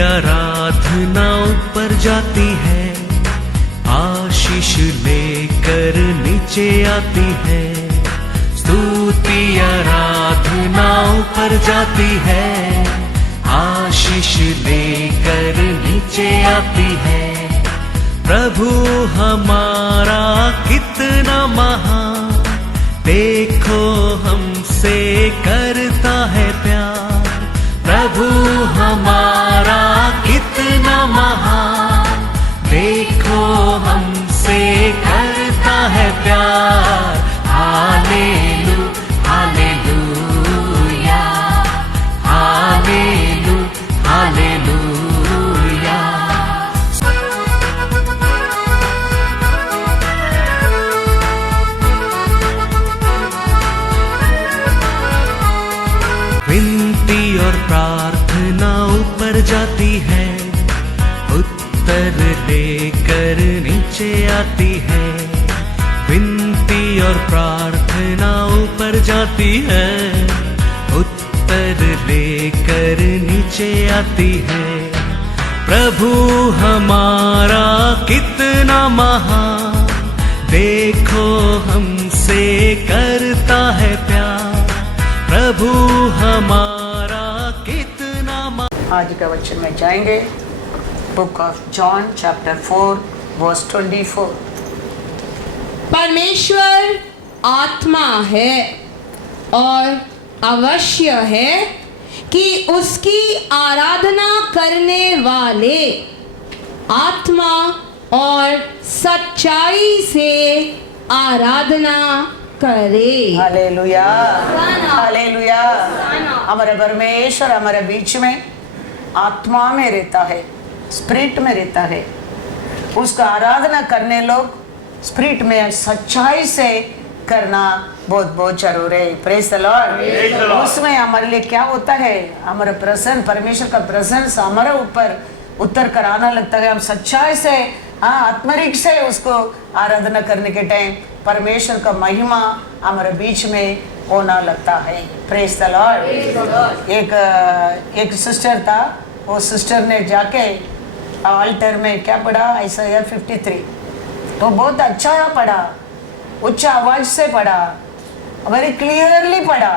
आराधना ऊपर जाती है, आशीष लेकर नीचे आती है। स्तुति आराधना ऊपर जाती है, आशीष लेकर नीचे आती है। प्रभु हमारा कितना महान, देखो हमसे करता है प्यार। प्रभु हमारा कितना महान, देखो हमसे करता है प्यार। हालेलू हालेलूया, हालेलू हालेलूया। विनती और प्रार्थना ऊपर जाती है, उत्तर लेकर नीचे आती है। विनती और प्रार्थना ऊपर जाती है, उत्तर लेकर नीचे आती है। प्रभु हमारा कितना महान, देखो हमसे करता है प्यार। प्रभु हमारा कितना आज का वचन में जाएंगे, book of John chapter 4 verse 24। परमेश्वर आत्मा है और अवश्य है कि उसकी आराधना करने वाले आत्मा और सच्चाई से आराधना करे। Hallelujah hallelujah. हमारे परमेश्वर हमारे बीच में आत्मा में रहता है, स्पिरिट में रहता है। उसका आराधना करने लोग स्पिरिट में सच्चाई से करना बहुत बहुत जरूरी है। Praise the Lord. उसमें हमारे लिए क्या होता है, हमारा प्रेजेंस, परमेश्वर का प्रेजेंस हमारे ऊपर उतर कर आना लगता है। हम सच्चाई से, आत्मरिक से उसको आराधना करने के टाइम परमेश्वर का महिमा हमारे बीच में होना लगता है। Praise the Lord. एक सिस्टर था, वो सिस्टर ने जाके अल्टर में क्या पढ़ा, आइसाया 53, तो बहुत अच्छा पढ़ा, उच्च आवाज से पढ़ा, वेरी क्लियरली पढ़ा।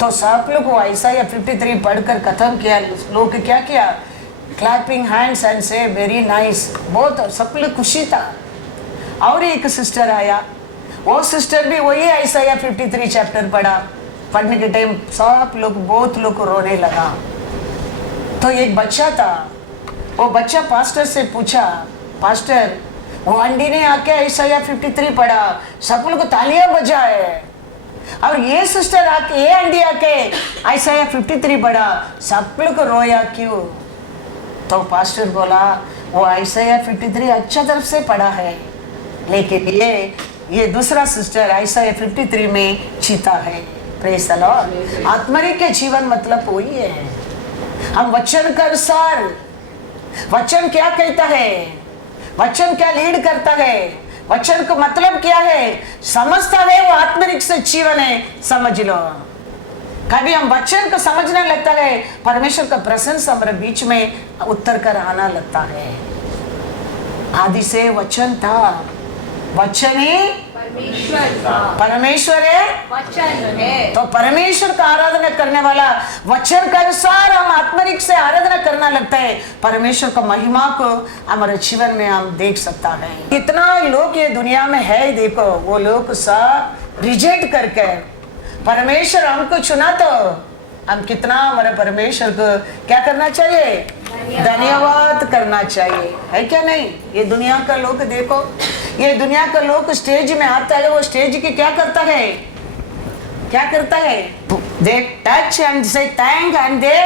तो सब लोग वो आइसाया 53 पढ़कर खत्म किया। लोग क्या किया, क्लैपिंग हैंड्स एंड से वेरी नाइस, बहुत सब लोग खुशी था। और एक सिस्टर आया, वो सिस्टर भी वही आइसाया 53 चैप्टर पढ़ा। पढ़ने के टाइम सब लोग, बहुत लोग रोने लगा। तो एक बच्चा था, वो बच्चा पास्टर से पूछा, पास्टर वो आंटी ने आके आइसाया 53 पढ़ा, सब लोग तालियां बजाए, और ये सिस्टर आके, ये आंटी आके आइसाया 53 पढ़ा, सब लोग रोया क्यों? तो पास्टर बोला, वो आइसाया 53 अच्छा तरफ से पढ़ा है, लेकिन ये दूसरा सिस्टर आइसाया 53 में चीता है। Praise the Lord. आत्मरिक के जीवन मतलब वही है। हम वचन का अनुसार, वचन क्या कहता है, वचन क्या लीड करता है, वचन का मतलब क्या है, समझता है, वो आत्मरिक से जीवन है। समझ लो, कभी हम वचन को समझने लगता है, परमेश्वर का प्रेजेंस हमारे बीच में उतर कर आना लगता है। आदि से वचन था, वचन ही परमेश्वर है, वचन है। तो परमेश्वर का आराधना करने वाला, वचन के अनुसार हम आत्मरिक से आराधना करना लगता है, परमेश्वर का महिमा को हमारे जीवन में हम देख सकता है। कितना लोग ये दुनिया में है, देखो वो लोग सब रिजेक्ट करके, परमेश्वर हमको चुना तो हम कितना हमारे परमेश्वर को क्या करना चाहिए, धन्यवाद करना चाहिए, है क्या नहीं? ये दुनिया का लोग देखो, ये दुनिया का लोग स्टेज में आता है, वो स्टेज की क्या करता है, क्या करता है, दे टच एंड से थैंक एंड दे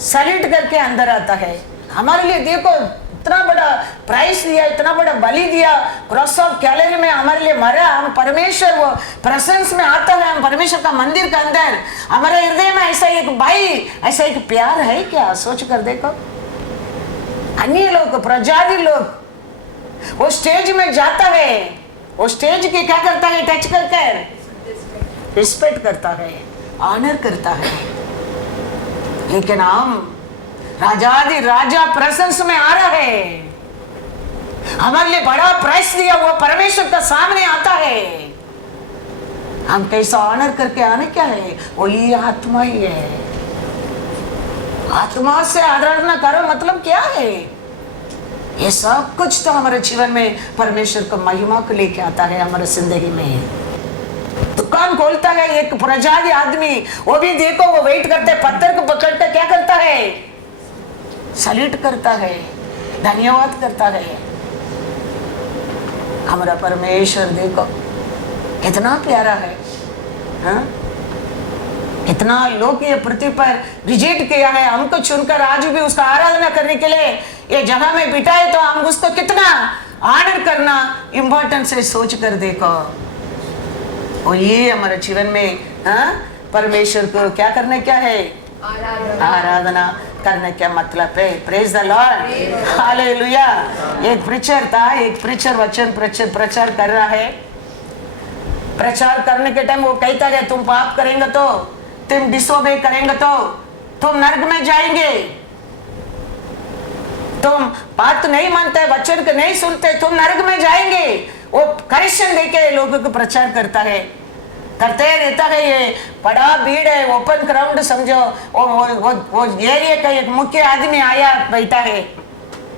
सैल्यूट करके अंदर आता है। हमारे लिए देखो, इतना बड़ा प्राइस दिया, इतना बड़ा बलि दिया, क्रॉस ऑफ कैलरी में हमारे लिए मरा। हम परमेश्वर वो प्रेजेंस में आता है, हम परमेश्वर का मंदिर के अंदर, हमारे हृदय में ऐसा एक भाई, ऐसा एक प्यार है क्या? सोच कर देखो। अन्य लोग, प्रजाति लोग वो स्टेज में जाता है, वो स्टेज के क्या करता है, टच करके रिस्पेक्ट करता है, ऑनर करता है। लेकिन हम राजाधि राजा प्रेजेंस में आ रहे हैं, हमारे लिए बड़ा प्राइस दिया हुआ परमेश्वर का सामने आता है। हम कैसा ऑनर करके आने क्या है, वो ये आत्मा ही है। आत्मा से आराधना करो मतलब क्या है, ये सब कुछ तो हमारे जीवन में परमेश्वर को महिमा को लेके आता है। हमारे जिंदगी में दुकान खोलता है एक प्रजाति आदमी, वो भी देखो वो वेट करते, पत्थर को पकड़ते क्या करता है, सल्यूट करता है, धन्यवाद करता है। हमारा परमेश्वर देखो कितना प्यारा है, हाँ? कितना लोग ये पृथ्वी पर रिजेक्ट किया है, हमको चुनकर आज भी उसका आराधना करने के लिए ये जगह में बिठाए, तो हम उसको कितना ऑनर करना इम्पोर्टेंट है, सोच कर देखो। और ये हमारे जीवन में, हाँ? परमेश्वर को क्या करने क्या है, आराधना करने क्या मतलब है। Praise the lord, hallelujah. एक प्रीचर था, एक प्रीचर वचन प्रचार कर रहा है। प्रचार करने के टाइम वो कहता है तुम पाप करेंगे तो, तुम डिसोबे करेंगे तो तुम नरक में जाएंगे, तुम बात नहीं मानते, वचन को नहीं सुनते, तुम नरक में जाएंगे। वो करेक्शन देके लोगों को प्रचार करता है, करते रहता है। ये बड़ा भीड़ है, ओपन ग्राउंड समझो। वो एरिया का एक मुख्य आदमी आया बैठा है,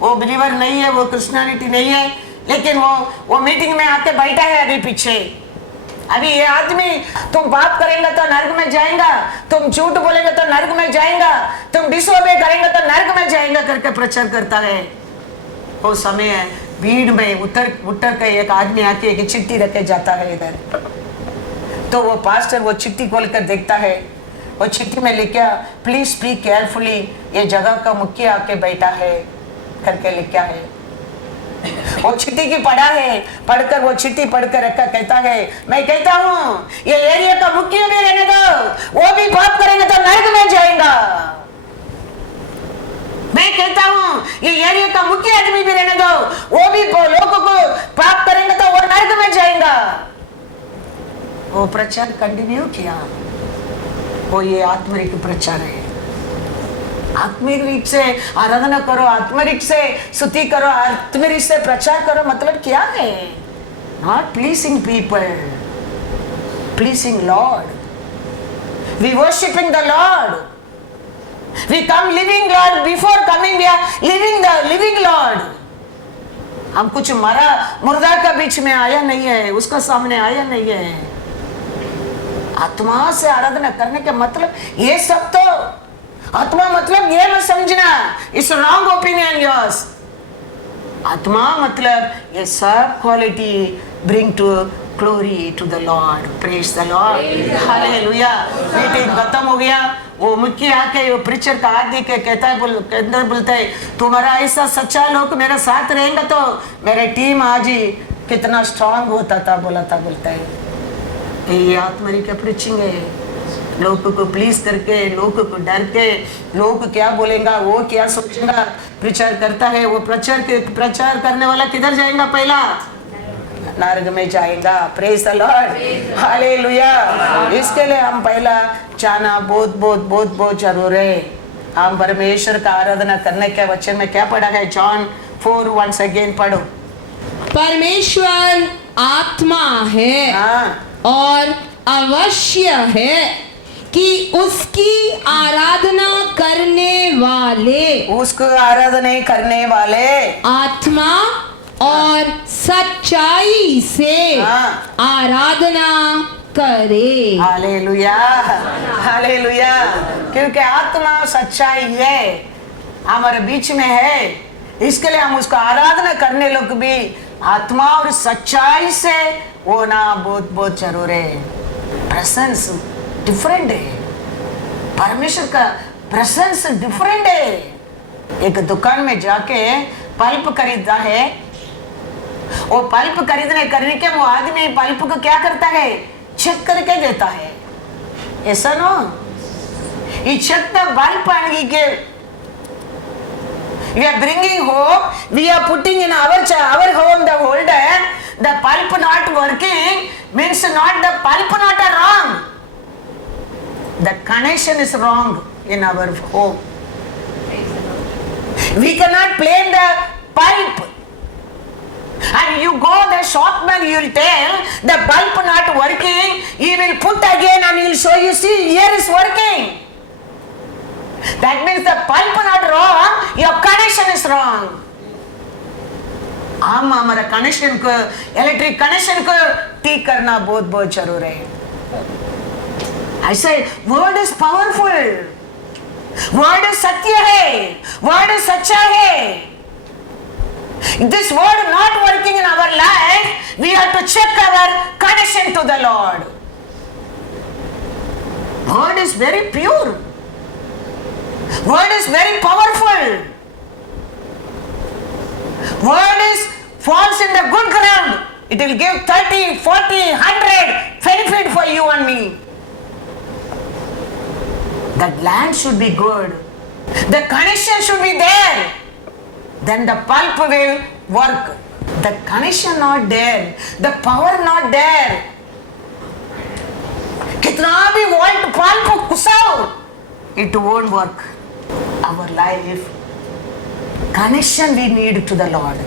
वो बिलीवर नहीं है, वो क्रिश्चियनिटी नहीं है, लेकिन वो मीटिंग में आके बैठा है अभी पीछे। अभी ये आदमी तुम पाप करेंगे तो नरक में जाएगा, तुम झूठ बोलेंगे तो नरक में जाएगा, तुम डिसोबे करेंगे तो नरक में जाएगा करके प्रचार करता है। वो समय भीड़ में उतर के एक आदमी आके एक चिट्ठी रखे जाता है इधर। तो वो पास्टर वो चिट्ठी खोल कर देखता है, वो चिट्ठी में लिखा प्लीज स्पीक केयरफुली, ये जगह का मुखिया आके बैठा है करके लिखा है। वो चिट्ठी की पढ़ा है, पढ़कर वो चिट्ठी पढ़कर रखा, कहता है मैं कहता हूँ ये एरिया का मुखिया भी रहने दो, वो भी पाप करेंगे तो नरक में जाएगा। मैं कहता हूँ ये एरिया का मुखिया आदमी भी रहने दो, वो भी लोगों को पाप करेंगे तो वो नरक में जाएगा। वो प्रचार कंटिन्यू किया। वो ये आत्मिक प्रचार है। आत्मिक से आराधना करो, आत्मिक से स्तुति करो, आत्मिक से प्रचार करो मतलब क्या है, not pleasing people, pleasing lord. We worshipping the lord, we come living lord, before coming we are living the living lord. हम कुछ मुर्दा का बीच में आया नहीं है, उसका सामने आया नहीं है। आत्मा से आराधना करने का मतलब ये सब, तो आत्मा मतलब ये मत समझना, इट्स रॉन्ग ओपिनियन योर्स। आत्मा मतलब ये सब quality bring to glory to the lord, praise the lord, hallelujah. Meeting खत्म हो गया, वो मुख्य आके वो प्रीचर का हाथ देके कहता है, बोलता है तुम्हारा ऐसा सच्चा लोग मेरे साथ रहेंगे तो मेरे टीम आज ही कितना स्ट्रांग होता था, बोलता है। ये आत्मिक प्रीचिंग है, लोगों को प्लीज करके, लोगों को डर के, लोग क्या बोलेगा, वो क्या सोचेगा, प्रचार करता है। वो प्रचार करने वाला किधर जाएगा, पहला नरक में जाएगा। Praise the lord, hallelujah. इसके लिए हम पहला जाना बहुत जरूर है। हम परमेश्वर का आराधना करने के वचन में क्या पढ़ा है, जॉन 4 once again पढ़ो। परमेश्वर आत्मा है, हाँ, और अवश्य है कि उसकी आराधना करने वाले, उसको आराधना करने वाले आत्मा और सच्चाई से आराधना करे। Hallelujah, hallelujah. क्योंकि आत्मा सच्चाई है, हमारे बीच में है, इसके लिए हम उसको आराधना करने लोग भी आत्मा और सच्चाई से होना बहुत जरूर है। प्रेजेंस डिफरेंट है, परमेश्वर का प्रेजेंस डिफरेंट है। एक दुकान में जाके पल्प खरीदता है, वो पल्प करने के वो आदमी पल्प को क्या करता है, चेक करके देता है। ऐसा नो, ये चेक द बल्ब and के we are bringing home, we are putting in our home the holder, the pulp not working means not the pulp not a wrong. The connection is wrong in our home. We cannot blame the pipe. And you go the shopman, you will tell the bulb not working, he will put again and he will show you, see, here is working. That means the bulb not wrong, your connection is wrong. आमा हमारा connection को, electric connection को ठीक करना बहुत बहुत जरूरी है. I say word is powerful. Word is सत्य है, word is सच्चा है. This word not working in our life, we have to check our connection to the Lord. Word is very pure. Word is very powerful. Word is falls in the good ground. It will give 30, 40, 100 benefit for you and me. That land should be good. The connection should be there. Then the pulp will work. The connection not there. The power not there. कितना भी volt पल्प घुसाओ, it won't work. Our life, connection we need to the Lord.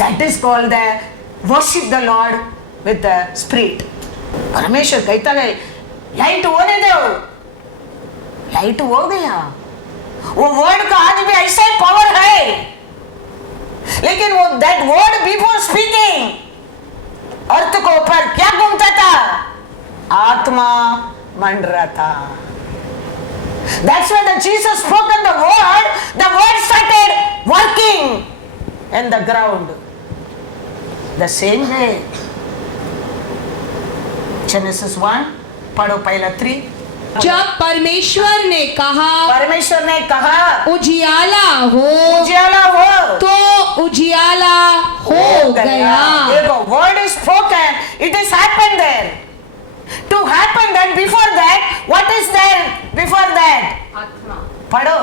That is called the worship the Lord with the spirit. परमेश्वर कहता है light होने दो, light हो गया. वो वर्ड का आज भी ऐसा ही पावर है, लेकिन वो दैट वर्ड बिफोर स्पीकिंग अर्थ को ऊपर क्या घूमता था? आत्मा मंडरा था. That's why the Jesus spoke in the word started working in the ground. The same way. Genesis 1, पढ़ो पहला 3. जब परमेश्वर ने कहा उजियाला हो तो उजियाला हो गया. देखो word is spoken, it is happened there. To happen then before that what is there before that? आत्मा. पढ़ो.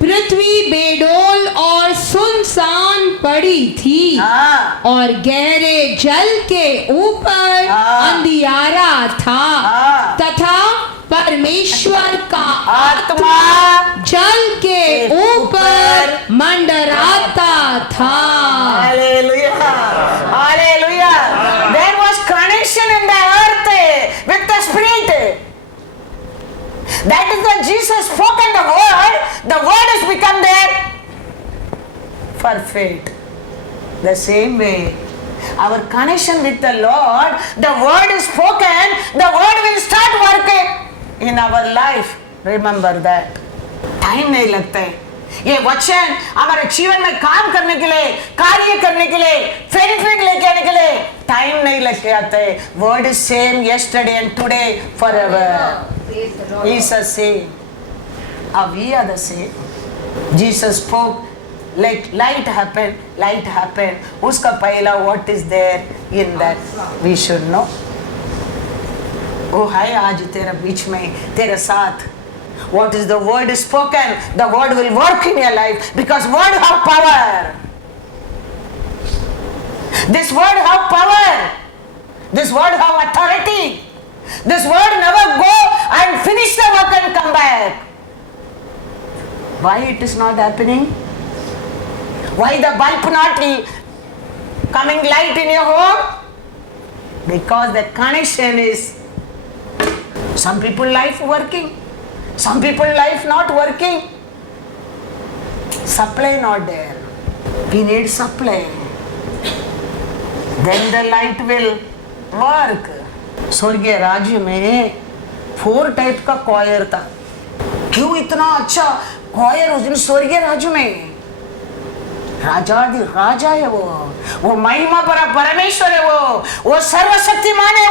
पृथ्वी बेडोल और सुनसान पड़ी थी और गहरे जल के ऊपर अंधियारा था तथा परमेश्वर का आत्मा जल के ऊपर मंडराता था. Hallelujah. Hallelujah. There was connection in the earth with the spirit. That is the Jesus spoken the word has become there perfect. The same way our connection with the Lord, the word is spoken, the word will start working in our life. Remember that. Time नहीं लगता है. ये वचन हमारे जीवन में काम करने के लिए, कार्य करने के लिए, बेनिफिट लेके आने के लिए टाइम नहीं लेके आता है. Word is same yesterday and today forever. He is the same. We are the same. Jesus spoke, like light happened. उसका पहला what is there in that we should know. वो है आज तेरे बीच में, तेरे साथ. What is the word is spoken? The word will work in your life because word have power. This word have power. This word have authority. This word never go and finish the work and come back. Why it is not happening? Why the bulb not coming light in your home? Because the connection is some people life working, some people life not working. Supply not there. We need supply. Then the light will work. स्वर्गीय राज्य में 4 type का क्वायर था. क्यों इतना अच्छा क्वायर उस दिन स्वर्गीय राज्य में? राजा है वो महिमा पर परमेश्वर है, वो सर्वशक्तिमान है.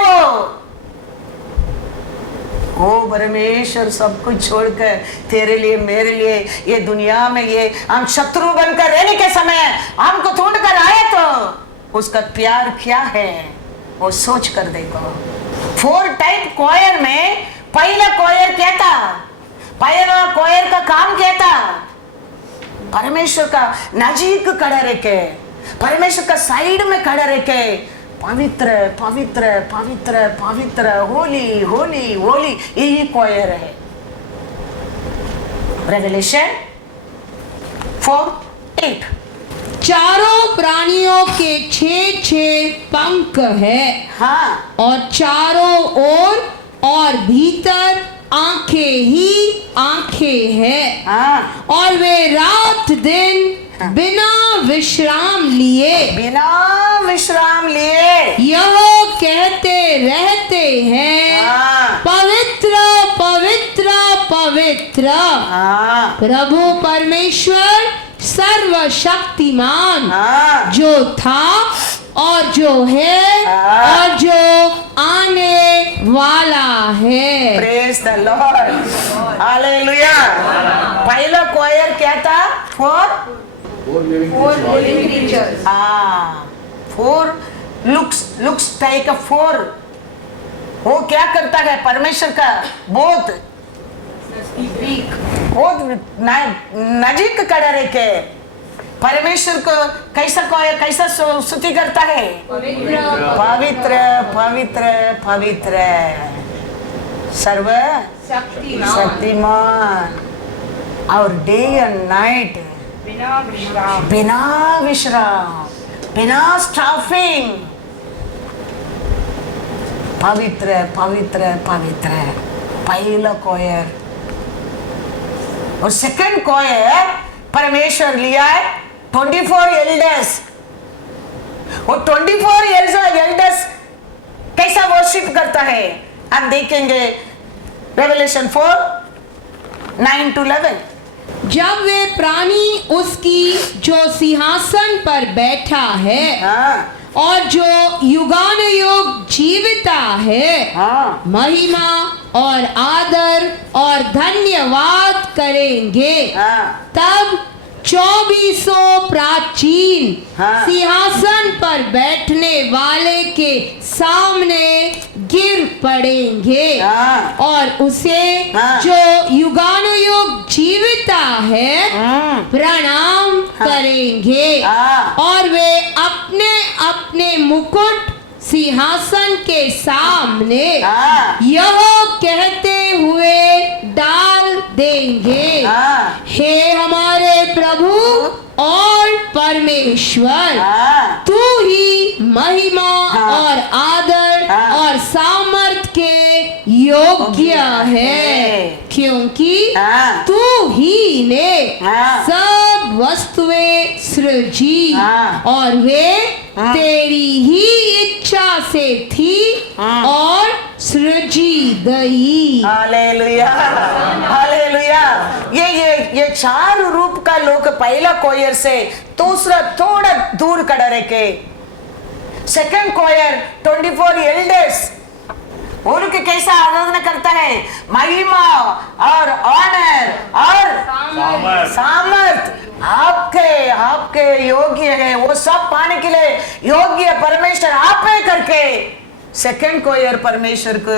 वो परमेश्वर सब कुछ छोड़कर तेरे लिए मेरे लिए ये दुनिया में ये हम शत्रु बनकर रहने के समय हमको ढूंढ कर आए, तो उसका प्यार क्या है वो सोच कर देखो. 4 टाइप क्वायर में पहला क्वायर क्या था? पहला क्वायर का काम क्या था? परमेश्वर का नजीक खड़ा रह के, परमेश्वर का साइड में खड़ा रह के पवित्र पवित्र पवित्र पवित्र, होली होली होली, यही क्वायर है। रेवलेशन 4:8। चारों प्राणियों के 6 पंख है, हाँ, और चारों ओर और भीतर आंखें ही आंखें हैं, हाँ, और वे रात दिन बिना विश्राम लिए यह कहते रहते हैं, हाँ, पवित्र पवित्र पवित्र हाँ, प्रभु परमेश्वर सर्वशक्तिमान, हाँ, जो था और जो है और जो आने वाला है। Praise the lord, hallelujah. पहला क्वायर क्या था? फोर लुक्स टाइप का फोर। वो क्या करता है? परमेश्वर का बहुत नजीक खड़ा रह के परमेश्वर को कैसा स्तुति करता है? पवित्र पवित्र पवित्र सर्व शक्तिमान, और डे एंड नाइट बिना विश्राम, बिना स्टॉपिंग, पवित्र पवित्र पवित्र। पहला क्वायर। और सेकंड क्वायर परमेश्वर लिया है 24 एल्डर्स। वो 24 एल्डर्स कैसा वर्शिप करता है आप देखेंगे, रेवलेशन 4:9-11। जब वे प्राणी उसकी जो सिंहासन पर बैठा है, हाँ, और जो युगानुयुग जीविता है, हाँ, महिमा और आदर और धन्यवाद करेंगे, हाँ, तब 24 प्राचीन हाँ, सिंहासन पर बैठने वाले के सामने गिर पड़ेंगे, हाँ, और उसे हाँ, जो युगानुयुग जीविता है प्रणाम करेंगे, हाँ, और वे अपने अपने मुकुट सिंहासन के सामने हाँ, यह कहते हुए डाल देंगे, हाँ, हे हमारे प्रभु और परमेश्वर, हाँ, तू ही महिमा हाँ, और आदर हाँ, और सामर्थ के योग्य है, क्योंकि हाँ, तू ही ने हाँ, सब वस्तुएं सृजी, हाँ, और वे हाँ, तेरी ही इच्छा से थी हाँ, और सृजी गई। Hallelujah, hallelujah. ये 4 रूप का लोग पहला क्वायर से दूसरा थोड़ा दूर खड़ा रह के, सेकंड क्वायर 24 एल्डर्स उनके कैसा आराधना करता है? महिमा और ऑनर और सामर्थ आपके योग्य है, वो सब पाने के लिए योग्य परमेश्वर आप में करके सेकंड क्वायर परमेश्वर को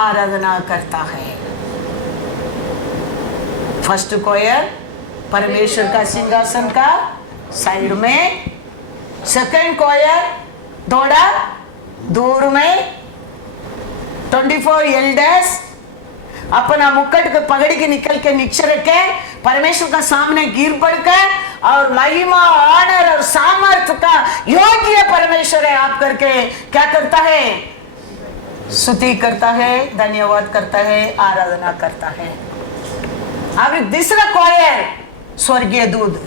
आराधना करता है। फर्स्ट क्वायर परमेश्वर का सिंहासन का साइड में, सेकंड क्वायर थोड़ा दूर में 24 एल्डर्स अपना मुकुट को पगड़ी के निकल के नीचे रखे परमेश्वर का सामने गिर पड़कर, और महिमा ऑनर और सामर्थ का योग्य परमेश्वर है आप करके क्या करता है? स्तुति करता है, धन्यवाद करता है, आराधना करता है। अब दूसरा क्वायर स्वर्गीय दूत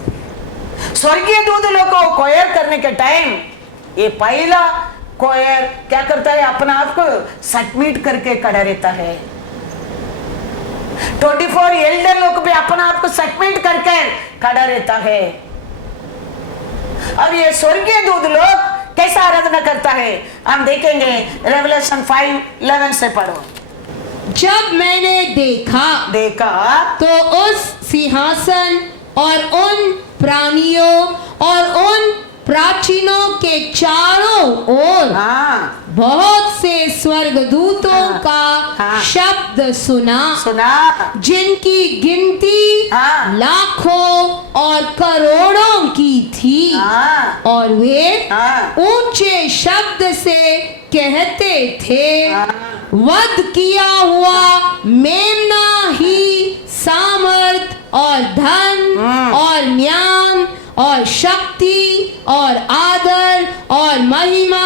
लोग को क्वायर करने के टाइम ये पहला क्वायर क्या करता है? अपना आप को सबमिट करके खड़ा रहता है। 24 एल्डर लोग भी अपना आप को सबमिट करके खड़ा रहता है। अब ये स्वर्गीय दूत लोग कैसा आराधना करता है हम देखेंगे, रेवलेशन 5:11 से पढ़ो। जब मैंने देखा तो उस सिंहासन और उन प्राणियों और उन प्राचीनों के चारों ओर बहुत से स्वर्गदूतों का हाँ। शब्द सुना, जिनकी गिनती हाँ। लाखों और करोड़ों की थी, हाँ। और वे हाँ। ऊंचे शब्द से कहते थे, हाँ। वध किया हुआ मेमना ही सामर्थ और धन और ज्ञान और शक्ति और आदर और महिमा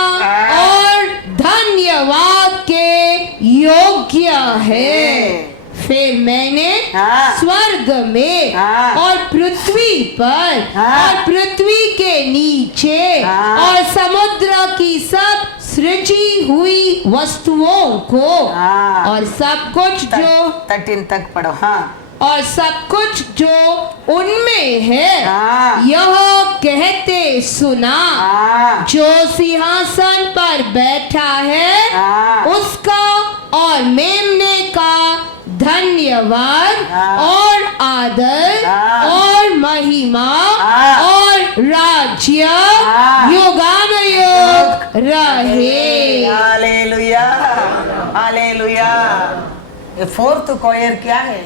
और धन्यवाद के योग्य है। फिर मैंने हाँ। स्वर्ग में हाँ। और पृथ्वी पर हाँ। और पृथ्वी के नीचे हाँ। और समुद्र की सब सृजी हुई वस्तुओं को हाँ। और सब कुछ जो 13 तक पढ़ो। हाँ। और सब कुछ जो उनमें है, हाँ। यह कहते सुना, हाँ। जो सिंहासन पर बैठा है हाँ। उसका और मेमने का धन्यवाद हाँ। और आदर हाँ। और महिमा हाँ। और राज्य हाँ। युगानुयुग रहे। Hallelujah, hallelujah. ये फोर्थ कॉयर क्या है?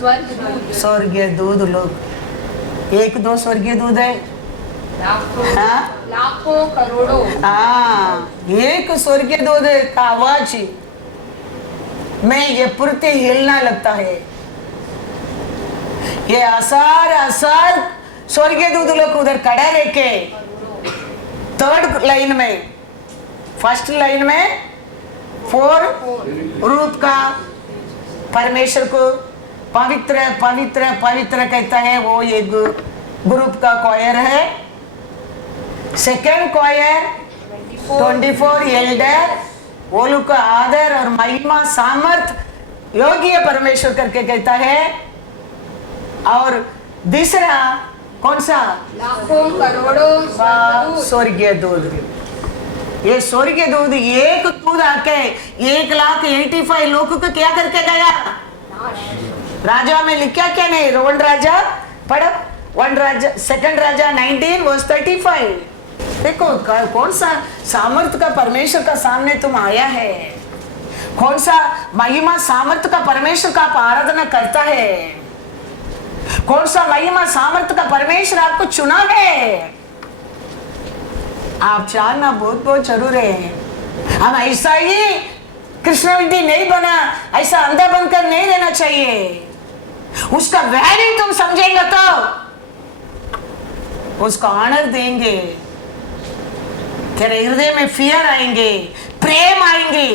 स्वर्गीय दूध लोग। एक दो स्वर्गीय दूध है? हाँ? लाखों करोड़ों। हाँ, एक स्वर्गीय दूध का आवाज में ये पृथ्वी हिलना लगता है। ये आसार स्वर्गीय दूध लोग उधर खड़ा लेके थर्ड लाइन में, फर्स्ट लाइन में 4 रूप का परमेश्वर को पवित्र पवित्र पवित्र कहता है। वो एक ग्रुप का कॉयर है। सेकेंड कॉयर 24 एल्डर, वो लोग का आदर और महिमा सामर्थ योग्य परमेश्वर करके कहता है। और दूसरा कौन सा? लाखों करोड़ों स्वर्गीय दूध। ये स्वर्गीय दूध एक दूध आके 1,85,000 लोगों को क्या करके गया? राजा में लिखा क्या नहीं? 1 राजा पढ़ो, 1 राजा, 2 राजा 19 वर्स 35। देखो कौन सा सामर्थ का परमेश्वर का सामने तुम आया है, कौन सा महिमा सामर्थ का परमेश्वर का आप आराधना करता है, कौन सा महिमा सामर्थ का परमेश्वर आपको चुना है। आप जानना बहुत बहुत जरूर है। हम ऐसा ही कृष्णविद्धि नहीं बना, ऐसा अंधा बनकर नहीं रहना चाहिए। उसका वैल्यू तुम समझेंगे तो उसका ऑनर देंगे, तेरे हृदय में फियर आएंगे, प्रेम आएंगे।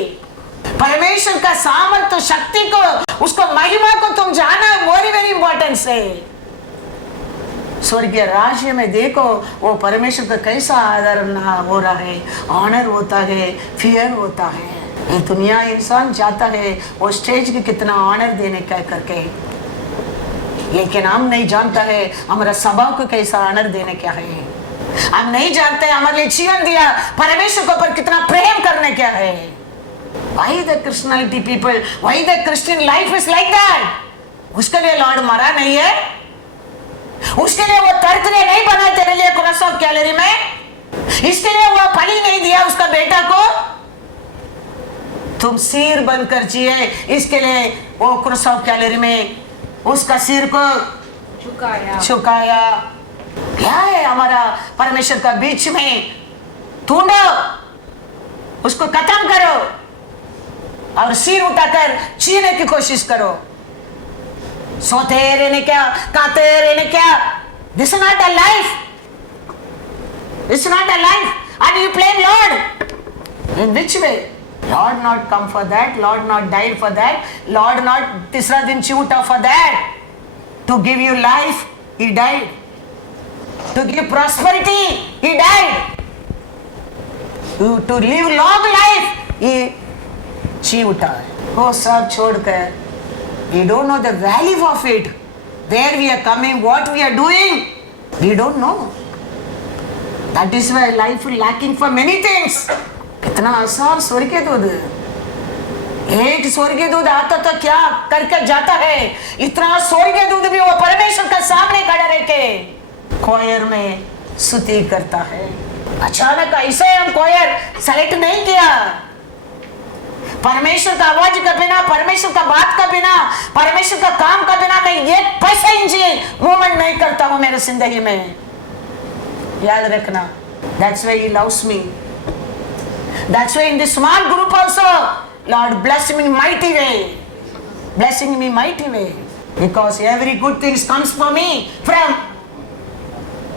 परमेश्वर का सामर्थ्य शक्ति को, उसको महिमा को तुम जाना वेरी वेरी इंपॉर्टेंट है। स्वर्गीय राज्य में देखो वो परमेश्वर का कैसा आदर हो रहा है, ऑनर होता है, फियर होता है। ये दुनिया इंसान जाता है वो स्टेज की कितना ऑनर देने क्या करके, लेकिन हम नहीं जानता है हमारा सभा को कैसा ऑनर देने क्या है। हम नहीं जानते हमारे लिए जीवन दिया परमेश्वर को पर कितना प्रेम करने क्या है। Why the Christianity people, why the Christian life is like that? उसके लिए लॉर्ड मरा नहीं है, उसके लिए वो तर्कने नहीं बना तेरे लिए क्रॉस ऑफ कैलरी में, इसके लिए वो बलि नहीं दिया उसका बेटा को, तुम सिर बनकर जिए, इसके लिए वो क्रॉस ऑफ कैलरी में उसका सिर को झुकाया। क्या है हमारा परमेश्वर का बीच में? ढूंढो, उसको खत्म करो और सिर उठाकर जीने की कोशिश करो। सोते रहने क्या, खाते रहने क्या? This is not a life, this is not a life. And you play lord in which way? Lord not come for that, lord not died for that, lord not तीसरा दिन छूटा for that. To give you life he died, to give prosperity he died, to live long life he जी उठा। वो सब छोड़कर we don't know the value of it, where we are coming, what we are doing, we don't know. That is why life is lacking for many things. कितना आसान स्वर्गीय दूध, एक स्वर्गीय दूध आता तो क्या करके जाता है, इतना स्वर्गीय दूध भी वो परमेश्वर का सामने खड़ा रहकर कॉयर में स्तुति करता है। अचानक ऐसे हम कोयर सेलेक्ट नहीं किया। परमेश्वर का आवाज के बिना, परमेश्वर का बात का बिना, परमेश्वर का काम का बिना मैं एक पैसा इंच मूवमेंट नहीं करता हूं मेरे जिंदगी में। याद रखना, that's why he loves me. That's why in this small group also Lord bless me mighty way, blessing me mighty way, because every good things comes for me from,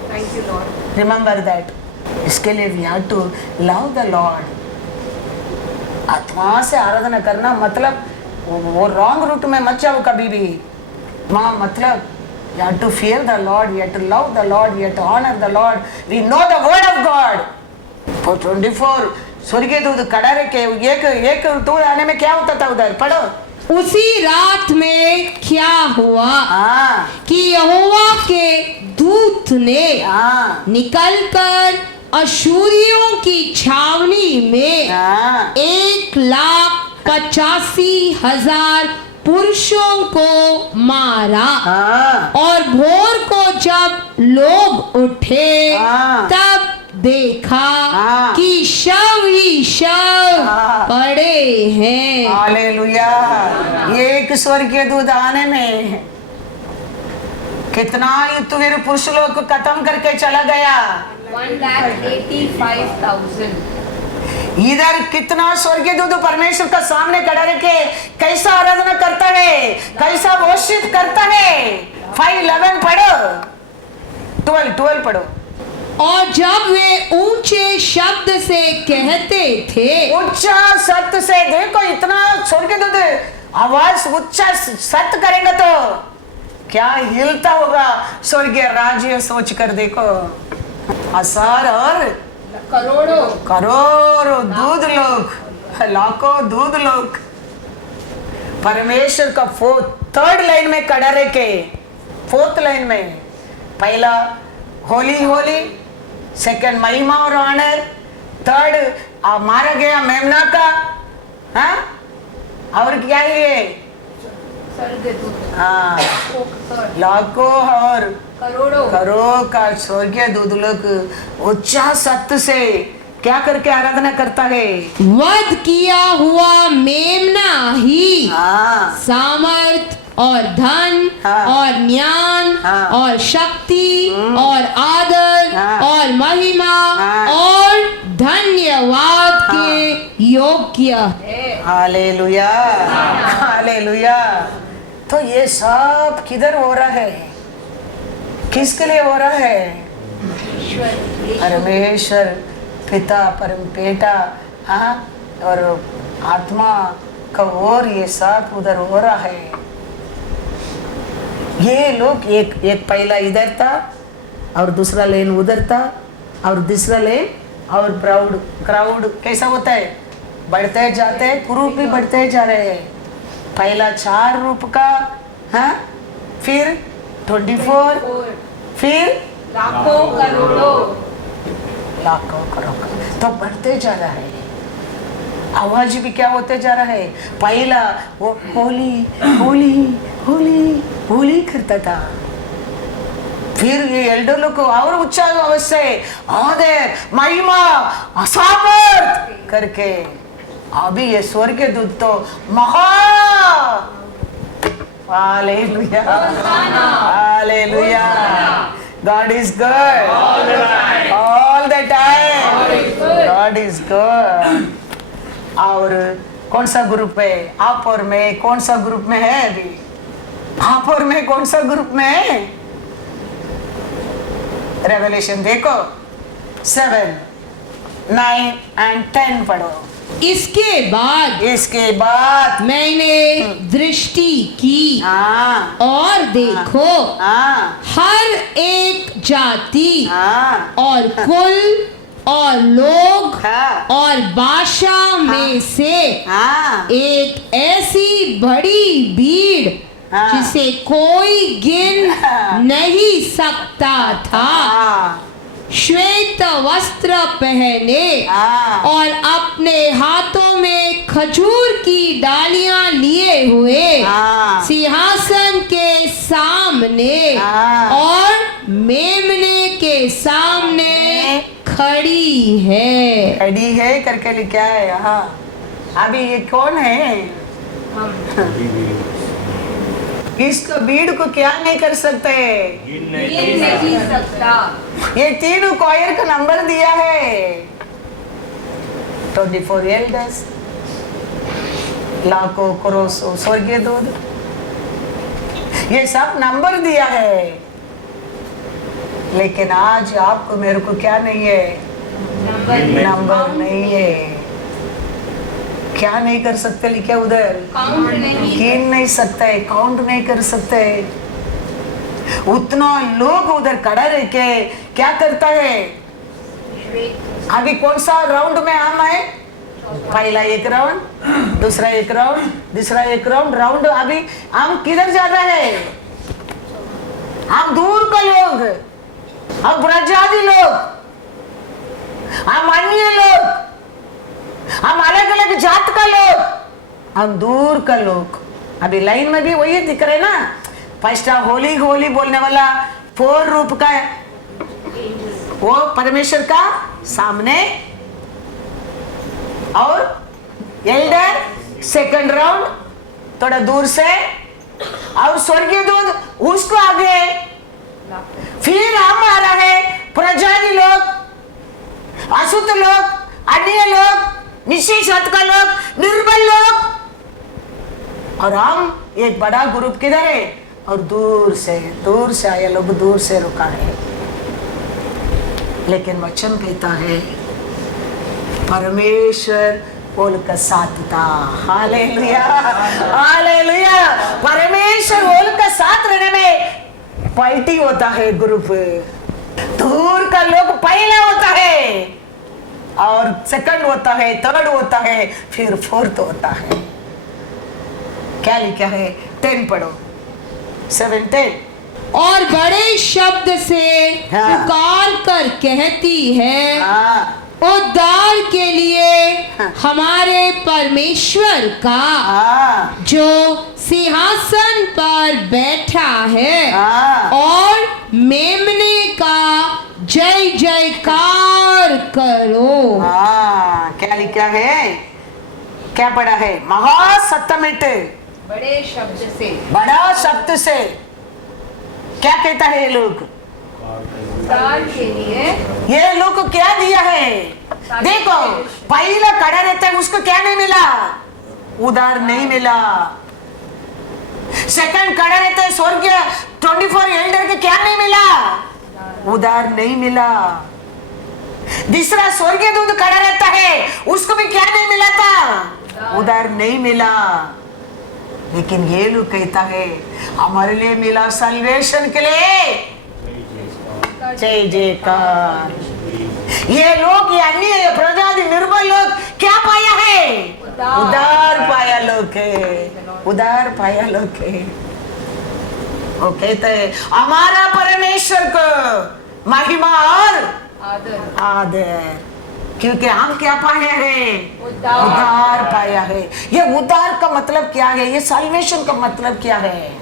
Thank you Lord. remember that. इसके लिए we have to love the Lord. आत्मा से आराधना करना मतलब वो wrong route में मत जाओ कभी भी। माँ मतलब you have to fear the Lord, you have to love the Lord, you have to honor the Lord. We know the word of God. For 24 स्वर्गीय दूत खड़ा रह के एक दूध आने में क्या होता था उधर पढ़ो। उसी रात में क्या हुआ हाँ कि यहोवा के दूत ने हाँ निकलकर अशूरियों की छावनी में हाँ 1,85,000 पुरुषों को मारा। हाँ और भोर को जब लोग उठे हाँ। तब देखा हाँ। कि शव ही शव हाँ। पड़े हैं। हालेलुया। एक स्वर्गीय दूत आने में कितना युद्धवीर पुरुष लोग को खत्म करके चला गया। 1,85,000। इधर कितना स्वर्गीय दूत परमेश्वर का सामने खड़ा रखे कैसा आराधना करता है, कैसा वर्शिप करता है। 5:11 पढ़ो, 12 पढ़ो। और जब वे ऊंचे शब्द से कहते थे, उच्चा सत्य से, देखो इतना स्वर्गीय दूत आवाज उच्चा सत्य करेंगे तो क्या हिलता होगा स्वर्गीय राज्य, सोच कर देखो। हजार और करोड़ों दूध लोग, लाखों दूध लोग परमेश्वर का थर्ड लाइन में खड़ा रह के, फोर्थ लाइन में पहला होली होली, सेकंड महिमा और ऑनर, थर्ड मारा गया मेमना का, हाँ और क्या ये हाँ लाखों और करोड़ों का स्वर्गीय दूत लोग उच्चा सत्य से क्या करके आराधना करता है। वध किया हुआ मेमना ही हाँ सामर्थ और धन हाँ। और ज्ञान हाँ। और शक्ति और आदर हाँ। और महिमा हाँ। और धन्यवाद के योग्य है। Hallelujah hallelujah. तो ये सब किधर हो रहा है, किसके लिए हो रहा है? परमेश्वर पिता, परम बेटा, हाँ और आत्मा का और ये सब उधर हो रहा है। ये लोग एक पहला इधर था और दूसरा लेन उधर था और तीसरा लेन और क्राउड कैसा होता है, बढ़ते जाते हैं, ग्रुप भी बढ़ते जा रहे हैं। पहला 4 रूप का, हाँ फिर 24, फिर लाखों करोड़ों तो बढ़ते जा रहा है। आवाज भी क्या होते जा रहा है, पहला वो होली होली होली होली करता था, फिर ये एल्डर लोग को और उच्चा आवाज से आदर महिमा सामर्थ करके, अभी ये स्वर्गीय दूत तो महा hallelujah hallelujah. God is good all the time. God is good. और कौन सा ग्रुप है आप और मैं, कौन सा ग्रुप में है अभी आप और मैं, कौन सा ग्रुप में है? रेवलेशन देखो 7, 9 and 10 पढ़ो। इसके बाद मैंने दृष्टि की हाँ और देखो हाँ हर एक जाति हाँ और कुल और लोग हाँ और भाषा में से हाँ एक ऐसी बड़ी भीड़ हाँ। जिसे कोई गिन हाँ। नहीं सकता था, हाँ श्वेत वस्त्र पहने हाँ। और अपने हाथों में खजूर की डालियां लिए हुए हाँ। सिंहासन के सामने हाँ। और मेमने के सामने खड़ी है। रेडी है करके लिखा है यहाँ। अभी ये कौन है? इसको भीड़ को क्या नहीं कर सकते? नहीं सकता। ये तीनों कॉयर का नंबर दिया है। 24 एल्डर्स, लाखों करोड़ों स्वर्गीय दूत, ये सब नंबर दिया है। लेकिन आज आपको मेरे को क्या नहीं है? नंबर नहीं है। क्या नहीं कर सकते लिखे उधर? गिन नहीं सकते, काउंट नहीं कर सकते। उतना लोग उधर खड़ा रह के क्या करता है? अभी कौन सा राउंड में हम है? पहला एक राउंड, दूसरा एक राउंड, तीसरा एक राउंड। अभी हम किधर जा रहे हैं? हम दूर का लोग, हम ब्रजादी लोग, हम अन्य लोग, हम अलग अलग जात का लोग, हम दूर का लोग। अभी लाइन में भी वही दिख रहे ना। फर्स्ट होली होली बोलने वाला 4 रूप का वो परमेश्वर का सामने, और एल्डर सेकंड राउंड थोड़ा दूर से, और स्वर्गीय दूत उसको आगे, फिर हम आ रहा है प्रजाति लोग, अशुद्ध लोग, अन्य लोग, निश्चय जात का लोग, निर्बल लोग, और हम एक बड़ा ग्रुप किधर है? और दूर से आए लोग, दूर से रुका है। लेकिन वचन कहता है परमेश्वर बोल का साथ था। Hallelujah, hallelujah. परमेश्वर बोल का साथ रहने में पार्टी होता है, ग्रुप। दूर का लोग पहला होता है, और सेकंड होता है, थर्ड होता है, फिर फोर्थ होता है। क्या लिखा है? 10 पढ़ो, 7, 10। और बड़े शब्द से हाँ। पुकार कर कहती है, हाँ, उद्धार के लिए हाँ। हमारे परमेश्वर का, हाँ, जो सिंहासन पर बैठा है, हाँ। और मेमने का जय जयकार करो। हाँ, क्या लिखा है? क्या पढ़ा है? महासत्यमित, बड़े शब्द से, बड़ा शब्द से। क्या कहता है ये लोग? उद्धार के लिए ये लोग को क्या दिया है? देखो, पहला खड़ा रहता है उसको क्या नहीं मिला? उधार नहीं मिला। सेकंड खड़ा रहता है स्वर्गीय 24 एल्डर के क्या नहीं मिला? उधार नहीं मिला। तीसरा स्वर्गीय दूत खड़ा रहता है, उसको भी क्या नहीं मिला था? उधार नहीं मिला। लेकिन ये लोग कहता है हमारे लिए मिला सल्वेशन के लिए जय जयकार। ये लोग, ये अन्य प्रजाति निर्बल लोग क्या पाया है? उधार पाया लोग है, उधार पाया लोग है। वो कहते हैं हमारा परमेश्वर को महिमा और आदर, क्योंकि हम क्या पाया है? उद्धार पाया है। ये उद्धार का मतलब क्या है? ये सल्वेशन का मतलब क्या है?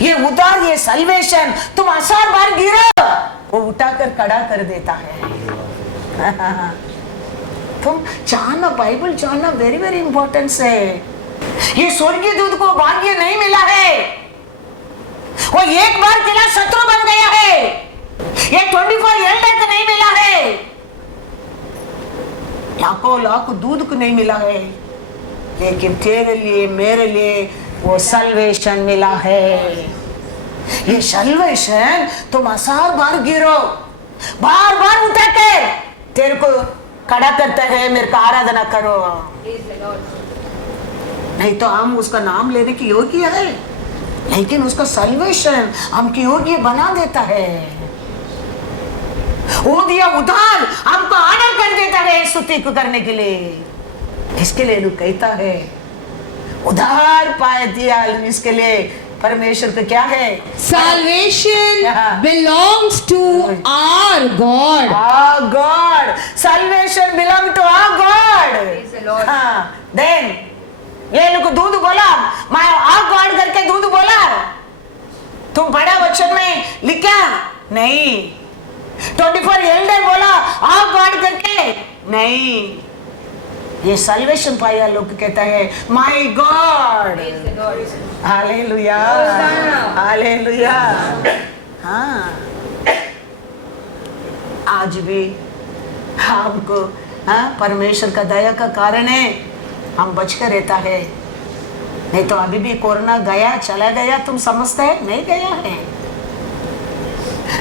ये उद्धार, ये सल्वेशन, तुम 1000 बार गिरो वो उठाकर खड़ा कर देता है। तुम जानना, बाइबल जानना वेरी वेरी इंपॉर्टेंस है। ये स्वर्गीय दूत को भाग्य नहीं मिला है, वो एक बार किला शत्रु बन गया है। ये 24 एल्डर को नहीं मिला है, लाखों लाखों दूध को नहीं मिला है, लेकिन तेरे लिए मेरे लिए वो सल्वेशन मिला है। ये सल्वेशन तुम 1000 बार गिरो, बार बार उठाकर तेरे को खड़ा करता है, मेरे को आराधना करो। नहीं तो हम उसका नाम लेने की योग्य है, लेकिन उसका सल्वेशन हमकी योग्य बना देता है। वो दिया उधार हमको ऑर्डर कर देता है स्तुति को करने के लिए। इसके लिए लोग कहता है उधार पाए दिया, इसके लिए परमेश्वर को क्या है? Salvation belongs to our God. Our God. Salvation belongs to our God. हाँ, then ये लोग दूध बोला, मैं our God करके दूध बोला, तुम बड़ा वचन में लिखा नहीं। 24 एल्डर बोला आप गॉड करके नहीं, ये सल्वेशन पाया लोग कहता है माय गॉड। Hallelujah hallelujah. हाँ, आज भी हमको परमेश्वर का दया का कारण है हम बच कर रहता है, नहीं तो अभी भी कोरोना गया चला गया तुम समझते है नहीं गया है।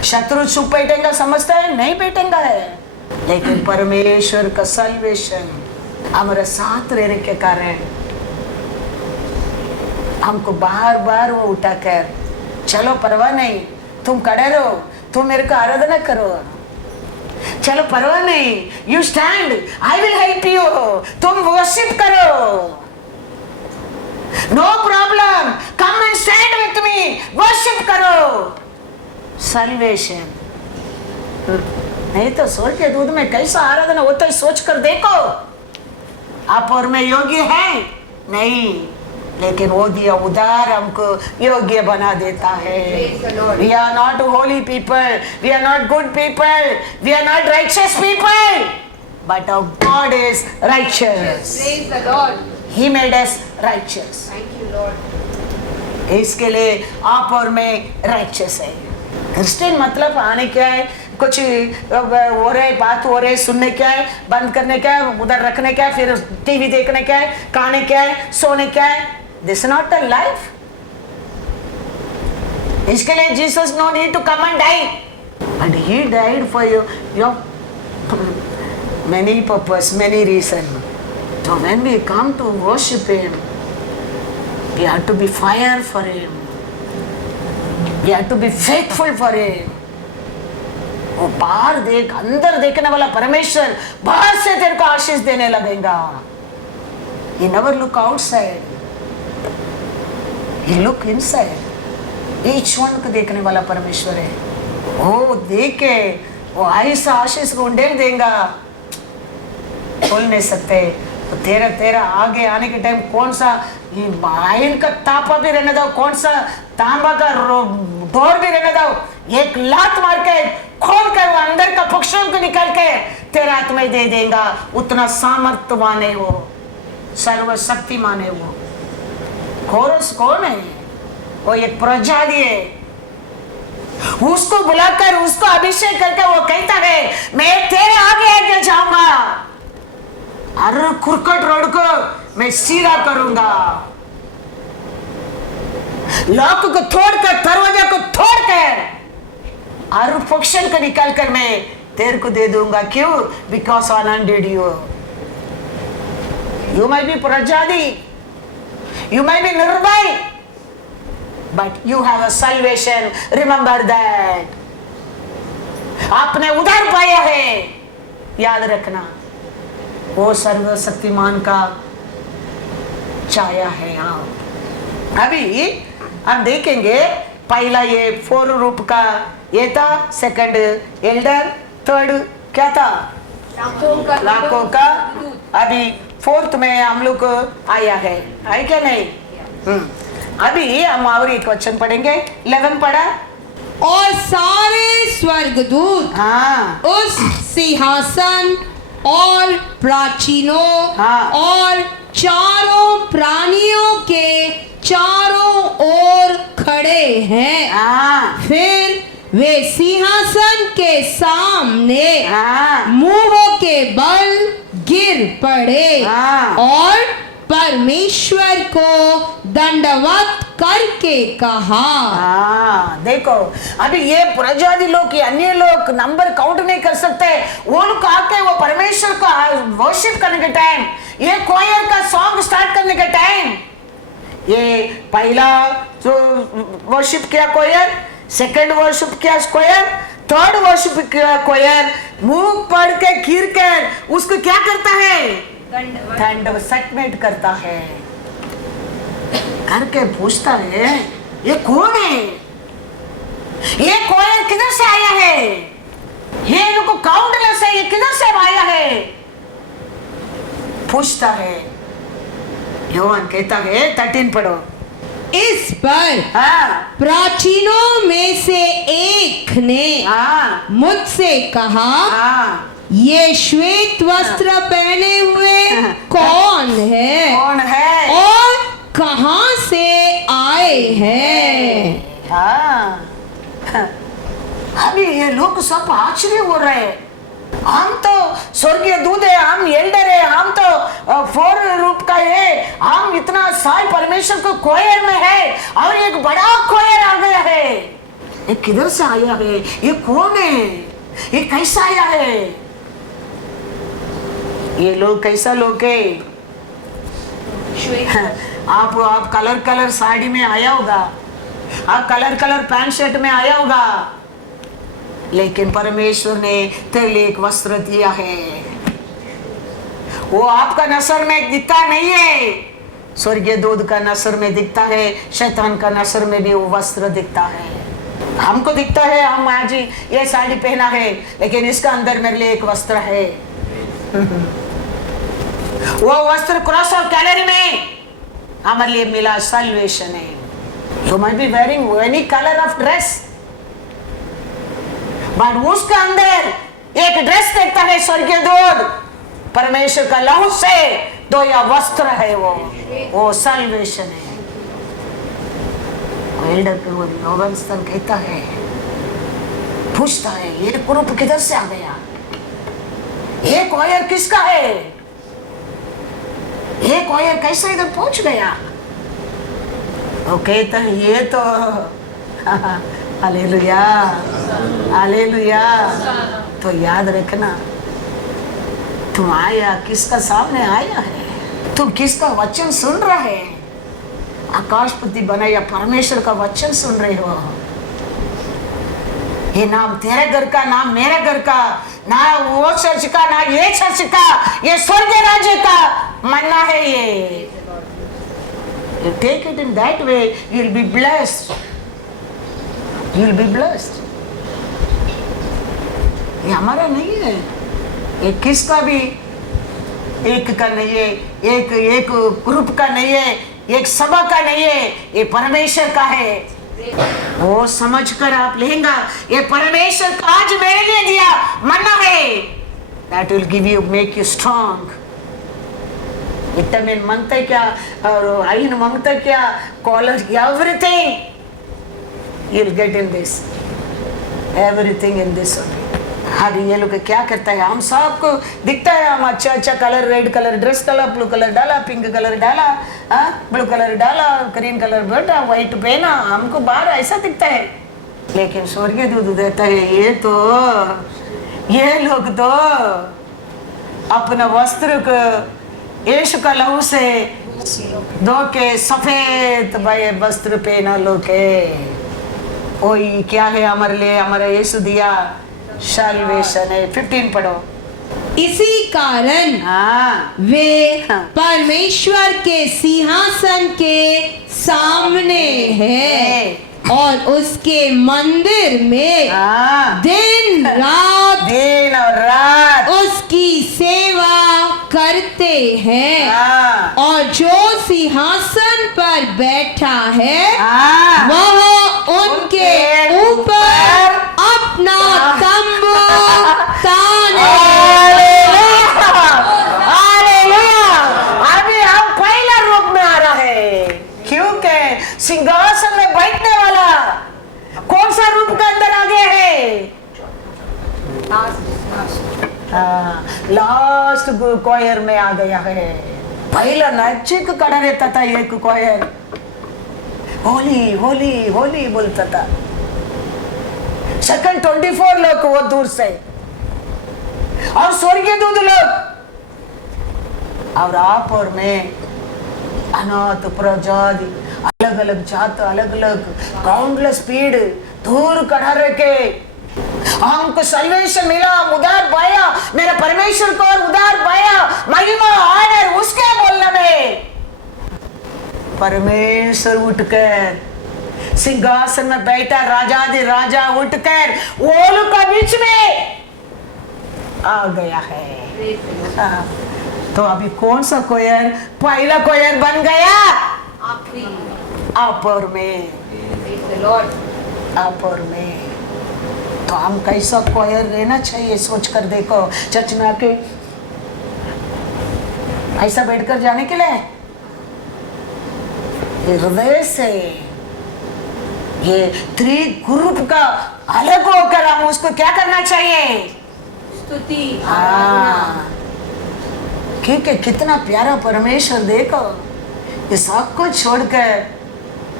शत्रु चुप बैठेगा समझता है नहीं बैठेगा है, लेकिन परमेश्वर का सल्वेशन हमारे साथ रहने के कारण हमको बार बार वो उठाकर चलो परवाह नहीं, तुम खड़े रहो, तुम मेरे को आराधना करो, चलो परवाह नहीं, you stand, I will help you, तुम वर्शिप करो, no problem, come and stand with me, worship करो। सल्वेशन नहीं तो स्वर्ग के दूध में कैसा आराधना होता है सोच कर देखो। आप और मैं योग्य है नहीं, लेकिन वो दिया उधार हमको योग्य बना देता है। We are not holy people, we are not good people, we are not righteous people, but our God is righteous. Praise the Lord. He made us righteous. Thank you, Lord. इसके लिए आप और मैं righteous है। Christian मतलब आने क्या है, कुछ हो रहे बात हो रहे सुनने क्या है, बंद करने क्या है, उधर रखने क्या है, फिर टीवी देखने क्या है, खाने क्या है, सोने क्या है। This not the life. इसके लिए Jesus no need to come and die, but he died for your many purpose, many reason. So when we come to worship Him, we have to be fire for Him. We have to be faithful for Him. वो बाहर देख, अंदर देखने वाला परमेश्वर बाहर से तेरे को आशीष देने लगेगा। He never look outside. He look inside. Each one को देखने वाला परमेश्वर है। वो देख के वो ऐसा आशीष को उंडेल देगा, बोल नहीं सकते। तो तेरा आगे आने के टाइम कौन सा ये माइन का तापा भी रहने दो, कौन सा तांबा का डोर भी रहने दो, एक लात मार के खोल कर वो अंदर का पक्षियों को निकाल के तेरे हाथ में दे देगा। उतना सामर्थ्यवान है वो, सर्वशक्तिमान है वो। कोरस कौन है? वो एक प्रजाति है। उसको बुलाकर उसको अभिषेक करके वो कहता है मैं तेरे आगे आगे जाऊंगा, हर खुरकट रोड को मैं सीधा करूंगा, लॉक को तोड़कर, दरवाजा को तोड़कर हर फंक्शन को निकाल कर मैं तेरे को दे दूंगा। क्यों? Because I undead you might be प्रजाति, यू माइट बी निर्भय, but you have a salvation. Remember that. आपने उधार पाया है, याद रखना। वो सर्वशक्तिमान का छाया है। आप अभी हम देखेंगे, पहला ये 4 रूप का ये था, सेकंड एल्डर, थर्ड क्या था? लाखों का। अभी 4th में हम लोग आया है क्या नहीं? अभी हम और एक वचन पढ़ेंगे, 11 पढ़ा। और सारे स्वर्गदूत हाँ, उस सिंहासन और प्राचीनों और चारों प्राणियों के चारों ओर खड़े हैं। फिर वे सिंहासन के सामने मुंहों के बल गिर पड़े और परमेश्वर को दंडवत करके कहा। देखो अभी ये प्रजाति लोग, ये अन्य लोग नंबर काउंट नहीं कर सकते। वो लोग आके वो परमेश्वर को वर्शिप करने के टाइम, ये कोयर का सॉन्ग स्टार्ट करने के टाइम, ये पहला जो वर्शिप किया कोयर, सेकंड वर्शिप किया कोयर, थर्ड वर्शिप किया कोयर, मुंह पढ़ के गिर कर उसको क्या करता है? दंडवत सबमिट करता है। करके पूछता है ये कौन है? ये कोयर किधर से आया है? ये इनको काउंटलेस है, ये किधर से आया है? पूछता है। योहान कहता है 13 पढ़ो। इस पर हाँ प्राचीनों में से एक ने हाँ मुझसे कहा, हाँ ये श्वेत वस्त्र पहने हुए कौन है कौन है? और कहां से आए हैं? हाँ अभी ये लोग सब आश्चर्य हो रहे हैं। हम तो स्वर्गीय दूत है, हम एल्डर है, हम तो फोर रूप का है, हम इतना साल परमेश्वर को कोयर में है और एक बड़ा कोयर आ गया है। ये किधर से आया है? ये कौन है? ये कैसा आया है? ये लोग कैसा लोग है? आप कलर साड़ी में आया होगा, आप कलर पैंट शर्ट में आया होगा, लेकिन परमेश्वर ने तेरे लिए एक वस्त्र दिया है। वो आपका नसर में दिखता नहीं है, स्वर्गीय दूत का नसर में दिखता है, शैतान का नसर में भी वो वस्त्र दिखता है। हमको दिखता है हम आज ही ये साड़ी पहना है, लेकिन इसका अंदर मेरे लिए एक वस्त्र है। वो वस्त्र क्रॉस ऑफ कैलरी में हमारे लिए मिला, सल्वेशन है। You might be wearing any colour of dress, but उसके अंदर एक ड्रेस देखता है स्वर्गीय दूत, परमेश्वर का लहू से दो या वस्त्र है, वो सल्वेशन है। एल्डर कहता है, पूछता है, ये ग्रुप किधर से आ गया? ये कोयर किसका है? ये कोयर कैसे इधर पहुंच गया? वो कहता है, ये तो हालेलुया हालेलुया। तो याद रखना, तुम आया किसका सामने आया है? तुम किसका वचन सुन रहे है? आकाशपति बनाया परमेश्वर का वचन सुन रहे हो। ये नाम तेरे घर का, नाम मेरे घर का, ना वो चर्च का, ना ये चर्च का, ये स्वर्ग राज्य का मन्ना है। ये you take it in that way, you'll be blessed. You'll be blessed. ये हमारा नहीं है, ये किसका भी एक का नहीं है, एक ग्रुप का नहीं है, एक सभा का नहीं है, ये परमेश्वर का है। वो समझकर आप लेंगे, ये परमेश्वर का आज मेरे लिए दिया मन्ना है। That will give you, make you strong. Vitamin मांगता क्या और आयरन मांगता क्या, collar, everything you'll get in this, everything in this only. अभी ये लोग क्या करता है, हम सबको दिखता है, हम अच्छा अच्छा कलर, रेड कलर ड्रेस डाला, ब्लू कलर डाला, पिंक कलर डाला, ब्लू कलर डाला, ग्रीन कलर बैठा, व्हाइट पहना, हमको बाहर ऐसा दिखता है। लेकिन स्वर्गीय दूत देता है, ये लोग तो अपना वस्त्र को यीशु का लहू से धो के सफेद वस्त्र पहना लो के, ओई क्या है हमारे लिए, हमारा यीशु दिया सल्वेशन है। 15 पढ़ो। इसी कारण वे परमेश्वर के सिंहासन के सामने हैं और उसके मंदिर में दिन और रात उसकी सेवा करते हैं। और जो सिंहासन पर बैठा है वह उनके ऊपर अपना तंबू ताने। अभी हम पहला रूप में आ रहा है, क्योंकि सिंहासन में बैठने वाला कौन सा रूप के अंदर आ गया है? लास्ट कोयर में आ गया है। पहला नचिक खड़ा रहता था एक कोयर, होली होली होली बोलता था। सेकंड 24 लोग वो दूर से, और स्वर्गीय दूत लोग, और आप और मैं अनाथ प्रजाति, अलग अलग जात, अलग अलग काउंटलेस स्पीड दूर खड़ा रह के हमको सल्वेशन मिला, उदार पाया, मेरा परमेश्वर को और उदार पाया, महिमा आनर उसके बोलने में परमेश्वर उठकर सिंहासन में बैठा राजाधि राजा उठकर ओलों का बीच में आ गया है। तो अभी कौन सा कोयर पहला कोयर बन गया? आप और मैं, आप और मैं। तो हम कैसा क्वायर रहना चाहिए सोच कर देखो। चर्च में आके ऐसा बैठकर जाने के लिए हृदय से ये थ्री ग्रुप का अलग होकर हम उसको क्या करना चाहिए? स्तुति, हाँ, क्योंकि कितना प्यारा परमेश्वर देखो, ये सब कुछ छोड़कर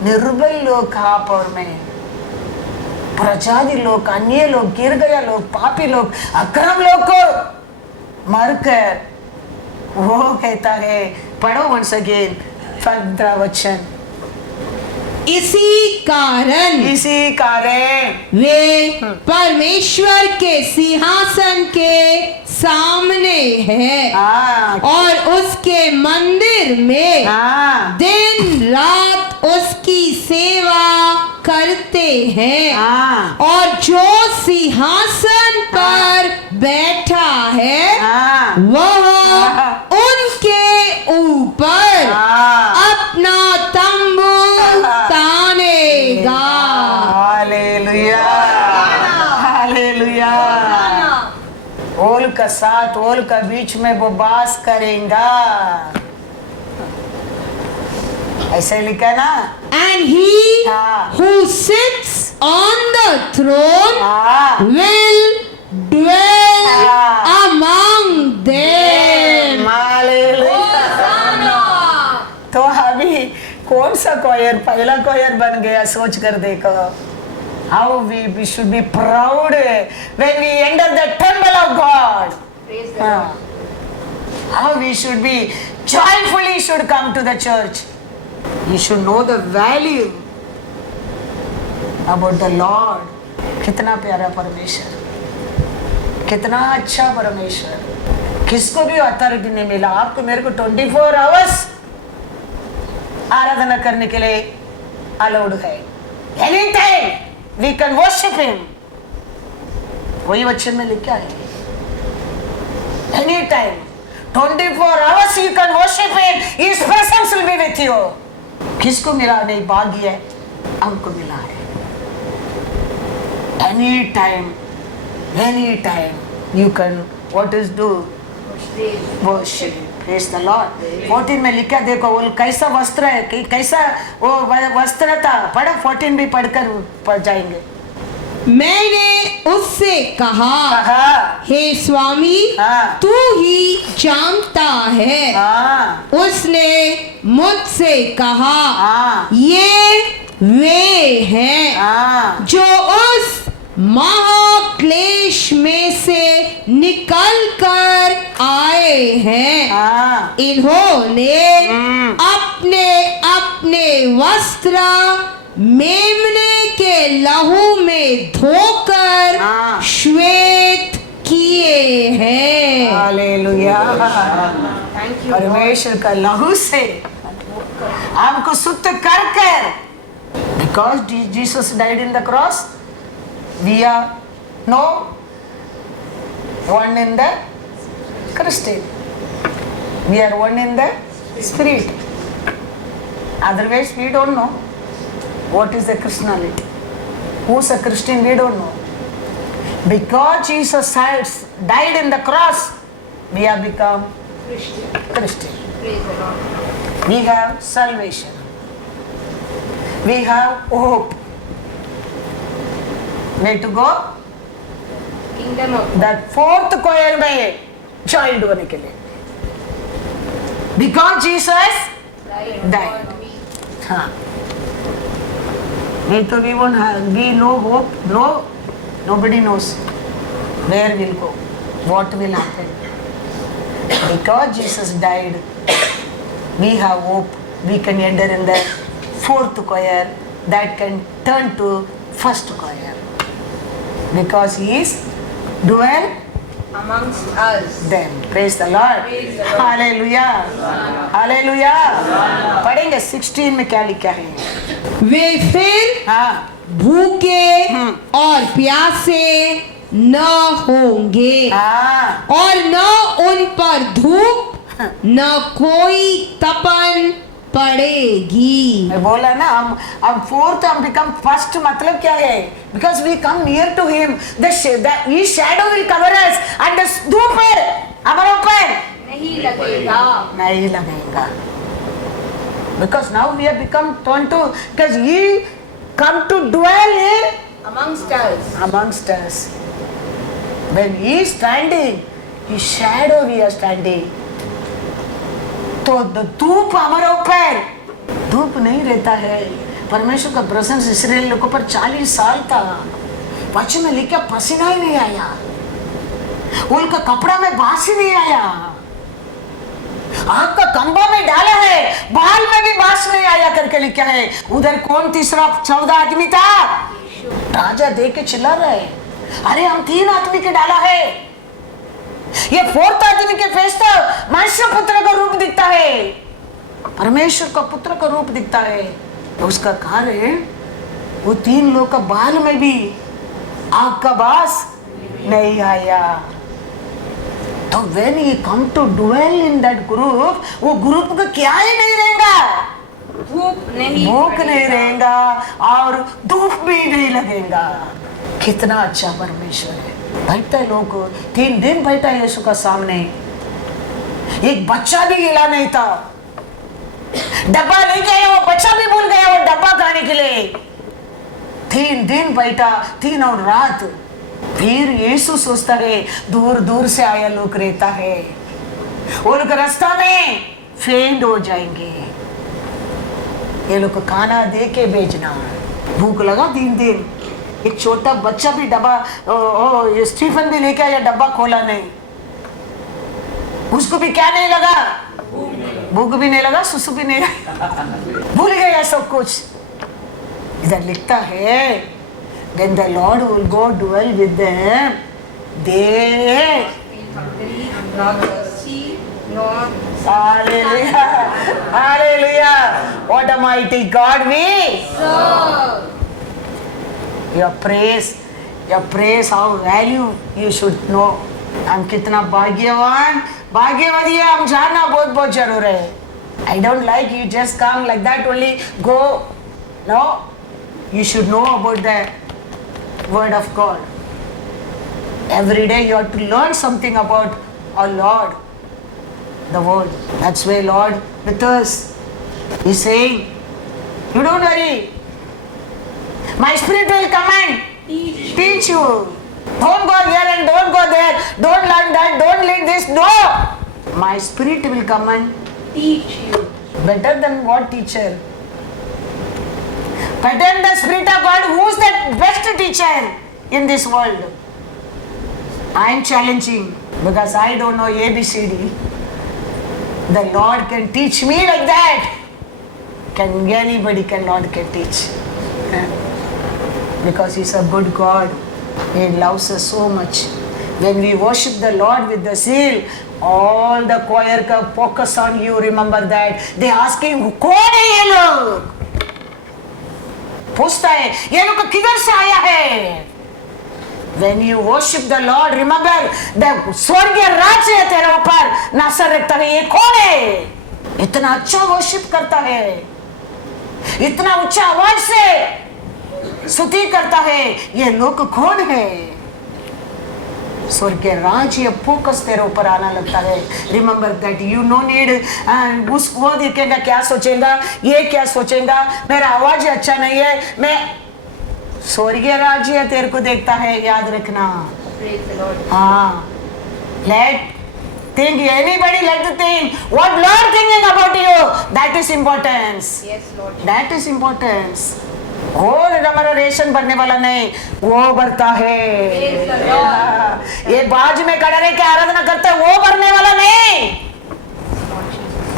निर्बल लोग आप और मैं, प्रजाति लोग, अन्य लोग, गिर गया लोग, पापी लोग, अक्रम लोग को मरकर वो कहता है, पढ़ो वंस अगेन 15 वचन। इसी कारण वे परमेश्वर के सिंहासन के सामने है और उसके मंदिर में दिन रात उसकी सेवा करते हैं। और जो सिंहासन पर बैठा है वह उनके ऊपर अपना तंबू तानेगा। Hallelujah, hallelujah. ओल का साथ, ओल का बीच में वो वास करेगा, ऐसे लिखा ना। And he who sits on the throne will dwell among them. तो अभी कौन सा क्वायर पहला क्वायर बन गया सोच कर देखो। How we should be proud when we enter the temple of God. How we should be joyfully should come to the church. You should know the value about the Lord. कितना प्यारा परमेश्वर, कितना अच्छा परमेश्वर। किसको भी अथॉरिटी नहीं मिला, आपको मेरे को 24 आवर्स आराधना करने के लिए अलाउड है। Any time we can worship him. वही वचन में लिखा है, any time 24 hours you can worship him, his presence will be with you. किसको मिला नहीं? भाग्य है, हमको मिला है। Any time you can what is do worship. Praise the Lord. 14 में लिखा देखो, वो कैसा वस्त्र है, कि कैसा वो वस्त्र था। पढ़ो 14 भी पढ़कर पढ़ जाएंगे। मैंने उससे कहा, हे स्वामी तू ही जानता है। उसने मुझसे कहा, ये वे हैं जो उस महाक्लेश में से निकल कर आए हैं। इन्होंने अपने अपने वस्त्र मेमने के लहू में धोकर श्वेत किए हैं। हालेलुया। परमेश्वर का लहू से हमको शुद्ध कर कर, because Jesus died in the cross, we are no one in the Christian. We are one in the spirit. Otherwise, we don't know what is the Christianity. Who's a Christian? We don't know. Because Jesus died in the cross, we have become Christian. We have salvation. We have hope. Where to go? Kingdom of That fourth choir में joined होने के लिए, because Jesus died. हाँ, नहीं तो we won't have, we no hope, no, nobody knows where we'll go, what will happen. Because Jesus died, we have hope. We can enter in the fourth choir that can turn to first choir. Because he is dwell amongst us. them. Praise the Lord. Hallelujah. Hallelujah. पढ़ेंगे 16 में क्या लिखा है। वे फिर भूखे और प्यासे न होंगे और न उन पर धूप न कोई तपन पड़ेगी। मैं बोला ना, हम फोर्थ, हम बिकम फर्स्ट, मतलब क्या है? Because we come near to him, the shadow will cover us and the धूप हमारे ऊपर नहीं लगेगा, नहीं लगेगा। Because now we have become turn to, because he come to dwell in amongst us. When he is standing, his shadow we are standing. तो धूप हमारे ऊपर, धूप नहीं रहता है। परमेश्वर का प्रेजेंस इसराइल लोगों पर 40 साल था। वचन में लिखा पसीना ही नहीं आया, उनका कपड़ा में बास ही नहीं आया, आग का कंबा में डाला है, बाल में भी बास नहीं आया करके लिखा है। उधर कौन तीसरा 14 आदमी था? राजा देख के चिल्ला रहे, अरे हम 3 आदमी के डाला है, ये 4th आदमी के फेस था, मनुष्य पुत्र का रूप दिखता है, परमेश्वर का पुत्र का रूप दिखता है। तो उसका कारण वो 3 लोग का बाल में भी आग का बास नहीं आया। तो when he come to dwell in that group, वो ग्रुप का क्या ही नहीं रहेगा, भूख नहीं रहेगा और धूप भी नहीं लगेगा। कितना अच्छा परमेश्वर है। बैठता है लोग, 3 दिन बैठा है यीशु का सामने, एक बच्चा भी हिला नहीं था, डब्बा लेके आया, वो बच्चा भी भूल गया वो डब्बा खाने के लिए। 3 दिन बैठा, 3 और रात। फिर यीशु सोचता है दूर दूर से आया लोग रहता है, उनका रास्ता में फेंड हो जाएंगे, ये लोग को खाना दे के भेजना। भूख लगा 3 दिन, एक छोटा बच्चा भी डब्बा, स्टीफन भी लेके आया, डब्बा खोला नहीं, उसको भी क्या नहीं लगा, भूख भी नहीं लगा, सुसु भी नहीं लगा, भूल गया सब कुछ। इधर लिखता है when the Lord will go dwell with them, they hallelujah, hallelujah, what a mighty God we serve. Your praise how value you should know. हम कितना भाग्यवान भाग्यवती है, हम जानना बहुत बहुत जरूर है। I don't like you just come like that only go, no, you should know about the word of God. Every day you have to learn something about our Lord, the word. That's why Lord with us, He's saying, you don't worry, my spirit will come and teach you. Don't go here and don't go there, don't learn that, don't learn this, no, my spirit will come and teach you. Better than what teacher? Better than the Spirit of God. Who's the best teacher in this world? I am challenging because I don't know ABCD. The Lord can teach me like that. Anybody Lord can teach. Because He's a good God. He loves us so much. When we worship the Lord with the zeal, all the choir can focus on you. Remember that. They asking, कौन है ये लोग? पूछता है ये लोग किधर से आया है? When you worship the Lord, remember the स्वर्गीय राज्य है तेरे ऊपर नजर रखता है, ये कौन है? इतना अच्छा वर्शिप करता है, इतना ऊंचा आवाज से स्तुति करता है, ये लोग कौन है? स्वर्गीय राज्य फोकस तेरे ऊपर आना लगता है। Remember that you know need, उस वो देखेगा क्या सोचेगा, ये क्या सोचेगा, मेरा आवाज अच्छा नहीं है, मैं स्वर्गीय राज्य तेरे को देखता है, याद रखना। हाँ, late think anybody let the think what Lord thinking about you, that is importance. Yes Lord, that is importance. और हमारा रेशन भरने वाला नहीं, वो भरता है। ये बाज में खड़ा रह के आराधना करता है, वो भरने वाला नहीं,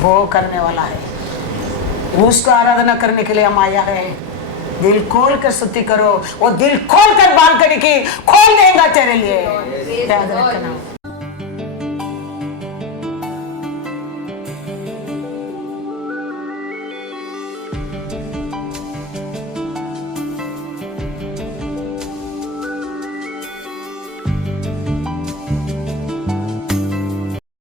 वो करने वाला है। उसको आराधना करने के लिए हम आया है। दिल खोल कर स्तुति करो, वो दिल खोल कर बालकनी की खोल देगा तेरे लिए, याद रखना।